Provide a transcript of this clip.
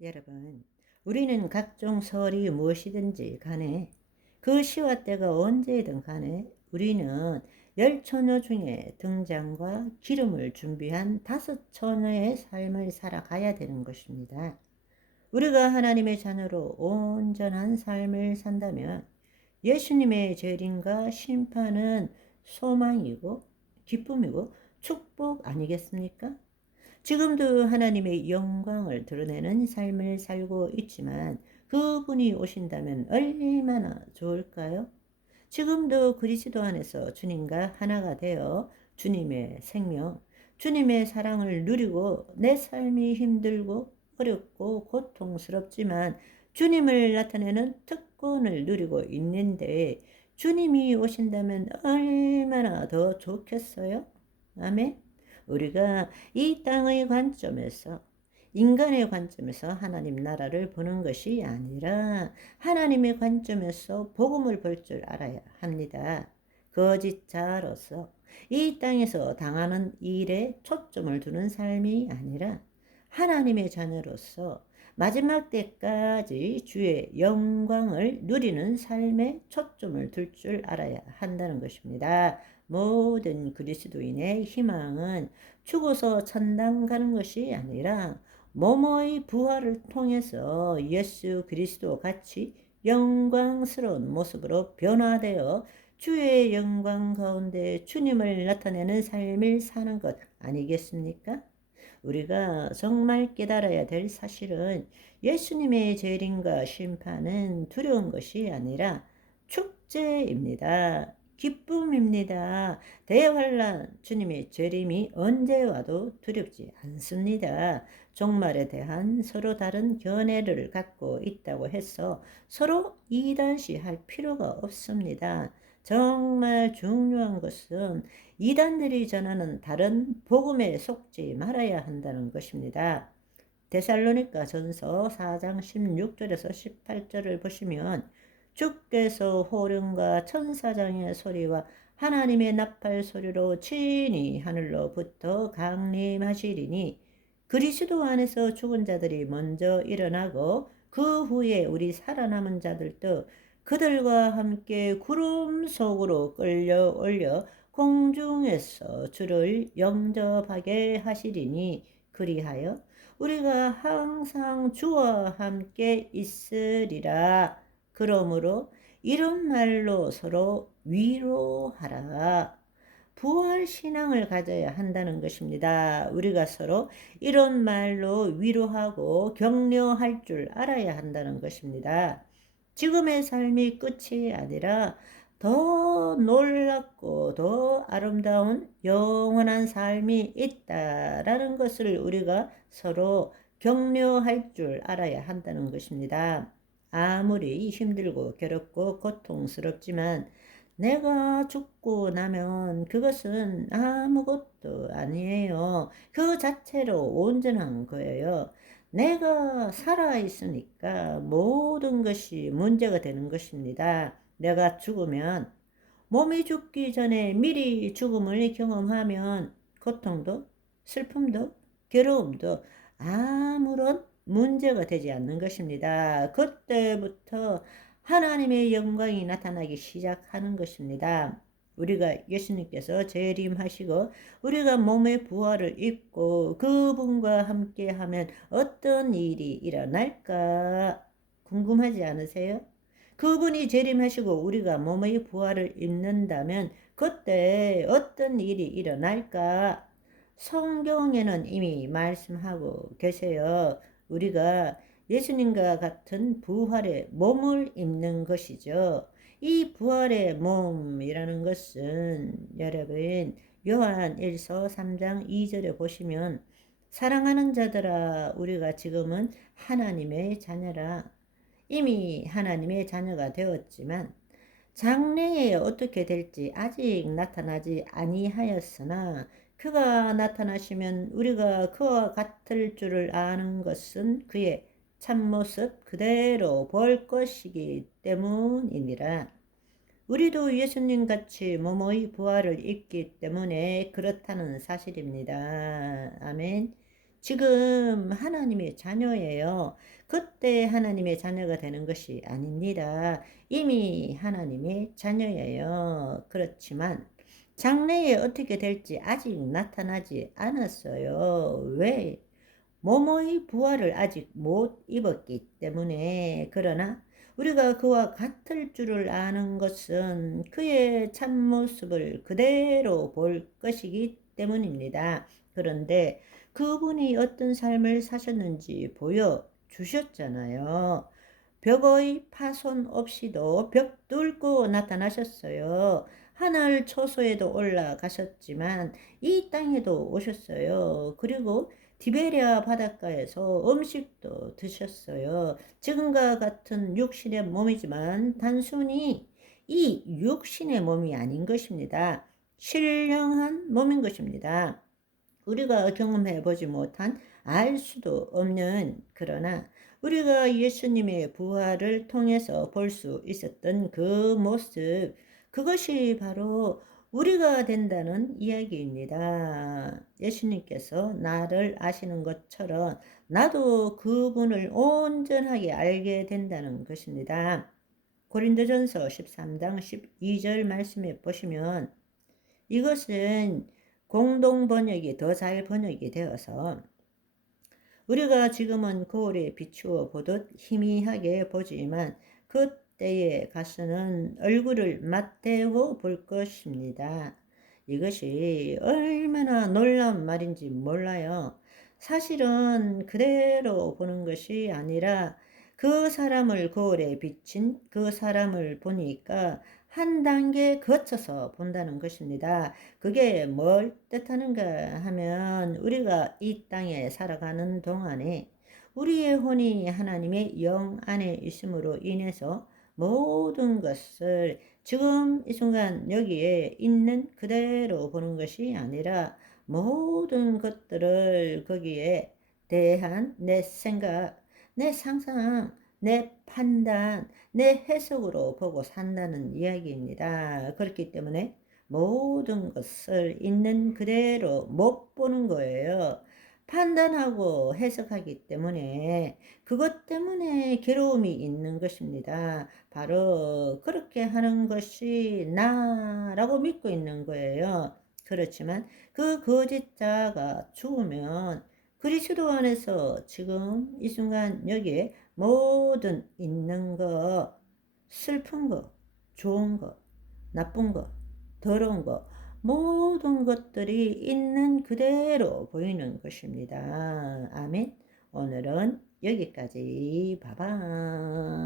여러분, 우리는 각종 설이 무엇이든지 간에 그 시와 때가 언제든 간에 우리는 열 처녀 중에 등잔과 기름을 준비한 다섯 처녀의 삶을 살아가야 되는 것입니다. 우리가 하나님의 자녀로 온전한 삶을 산다면 예수님의 재림과 심판은 소망이고 기쁨이고 축복 아니겠습니까? 지금도 하나님의 영광을 드러내는 삶을 살고 있지만 그분이 오신다면 얼마나 좋을까요? 지금도 그리스도 안에서 주님과 하나가 되어 주님의 생명, 주님의 사랑을 누리고 내 삶이 힘들고 어렵고 고통스럽지만 주님을 나타내는 특권을 누리고 있는데 주님이 오신다면 얼마나 더 좋겠어요? 아멘. 우리가 이 땅의 관점에서 인간의 관점에서 하나님 나라를 보는 것이 아니라 하나님의 관점에서 복음을 볼 줄 알아야 합니다. 거짓자로서 이 땅에서 당하는 일에 초점을 두는 삶이 아니라 하나님의 자녀로서 마지막 때까지 주의 영광을 누리는 삶에 초점을 둘 줄 알아야 한다는 것입니다. 모든 그리스도인의 희망은 죽어서 천당 가는 것이 아니라 몸의 부활을 통해서 예수 그리스도 같이 영광스러운 모습으로 변화되어 주의 영광 가운데 주님을 나타내는 삶을 사는 것 아니겠습니까? 우리가 정말 깨달아야 될 사실은 예수님의 재림과 심판은 두려운 것이 아니라 축제입니다. 기쁨입니다. 대환란 주님의 재림이 언제 와도 두렵지 않습니다. 종말에 대한 서로 다른 견해를 갖고 있다고 해서 서로 이단시할 필요가 없습니다. 정말 중요한 것은 이단들이 전하는 다른 복음에 속지 말아야 한다는 것입니다. 데살로니가 전서 4장 16절에서 18절을 보시면 주께서 호령과 천사장의 소리와 하나님의 나팔 소리로 친히 하늘로부터 강림하시리니 그리스도 안에서 죽은 자들이 먼저 일어나고 그 후에 우리 살아남은 자들도 그들과 함께 구름 속으로 끌려 올려 공중에서 주를 영접하게 하시리니 그리하여 우리가 항상 주와 함께 있으리라. 그러므로 이런 말로 서로 위로하라. 부활 신앙을 가져야 한다는 것입니다. 우리가 서로 이런 말로 위로하고 격려할 줄 알아야 한다는 것입니다. 지금의 삶이 끝이 아니라 더 놀랍고 더 아름다운 영원한 삶이 있다라는 것을 우리가 서로 격려할 줄 알아야 한다는 것입니다. 아무리 힘들고 괴롭고 고통스럽지만 내가 죽고 나면 그것은 아무것도 아니에요. 그 자체로 온전한 거예요. 내가 살아있으니까 모든 것이 문제가 되는 것입니다. 내가 죽으면 몸이 죽기 전에 미리 죽음을 경험하면 고통도 슬픔도 괴로움도 아무런 문제가 되지 않는 것입니다. 그때부터 하나님의 영광이 나타나기 시작하는 것입니다. 우리가 예수님께서 재림하시고 우리가 몸의 부활을 입고 그분과 함께하면 어떤 일이 일어날까 궁금하지 않으세요? 그분이 재림하시고 우리가 몸의 부활을 입는다면 그때 어떤 일이 일어날까? 성경에는 이미 말씀하고 계세요. 우리가 예수님과 같은 부활의 몸을 입는 것이죠. 이 부활의 몸이라는 것은 여러분 요한 1서 3장 2절에 보시면 사랑하는 자들아 우리가 지금은 하나님의 자녀라. 이미 하나님의 자녀가 되었지만 장래에 어떻게 될지 아직 나타나지 아니하였으나 그가 나타나시면 우리가 그와 같을 줄을 아는 것은 그의 참모습 그대로 볼 것이기 때문이니라. 우리도 예수님 같이 몸의 부활을 입기 때문에 그렇다는 사실입니다. 아멘. 지금 하나님의 자녀예요. 그때 하나님의 자녀가 되는 것이 아닙니다. 이미 하나님의 자녀예요. 그렇지만 장래에 어떻게 될지 아직 나타나지 않았어요. 왜? 몸의 부활을 아직 못 입었기 때문에. 그러나 우리가 그와 같을 줄을 아는 것은 그의 참모습을 그대로 볼 것이기 때문입니다. 그런데 그분이 어떤 삶을 사셨는지 보여주셨잖아요. 벽의 파손 없이도 벽 뚫고 나타나셨어요. 하늘 초소에도 올라가셨지만 이 땅에도 오셨어요. 그리고 디베랴 바닷가에서 음식도 드셨어요. 지금과 같은 육신의 몸이지만 단순히 이 육신의 몸이 아닌 것입니다. 신령한 몸인 것입니다. 우리가 경험해 보지 못한, 알 수도 없는, 그러나 우리가 예수님의 부활을 통해서 볼 수 있었던 그 모습, 그것이 바로 우리가 된다는 이야기입니다. 예수님께서 나를 아시는 것처럼 나도 그분을 온전하게 알게 된다는 것입니다. 고린도전서 13장 12절 말씀에 보시면 이것은 공동 번역이 더 잘 번역이 되어서 우리가 지금은 거울에 비추어 보듯 희미하게 보지만 그때에 가서는 얼굴을 맞대고 볼 것입니다. 이것이 얼마나 놀라운 말인지 몰라요. 사실은 그대로 보는 것이 아니라 그 사람을 거울에 비친 그 사람을 보니까 한 단계 거쳐서 본다는 것입니다. 그게 뭘 뜻하는가 하면 우리가 이 땅에 살아가는 동안에 우리의 혼이 하나님의 영 안에 있음으로 인해서 모든 것을 지금 이 순간 여기에 있는 그대로 보는 것이 아니라 모든 것들을 거기에 대한 내 생각, 내 상상, 내 판단, 내 해석으로 보고 산다는 이야기입니다. 그렇기 때문에 모든 것을 있는 그대로 못 보는 거예요. 판단하고 해석하기 때문에 그것 때문에 괴로움이 있는 것입니다. 바로 그렇게 하는 것이 나라고 믿고 있는 거예요. 그렇지만 그 거짓자가 죽으면 그리스도 안에서 지금 이 순간 여기에 모든 있는 것, 슬픈 것, 좋은 것, 나쁜 것, 더러운 것, 모든 것들이 있는 그대로 보이는 것입니다. 아멘. 오늘은 여기까지. 봐봐.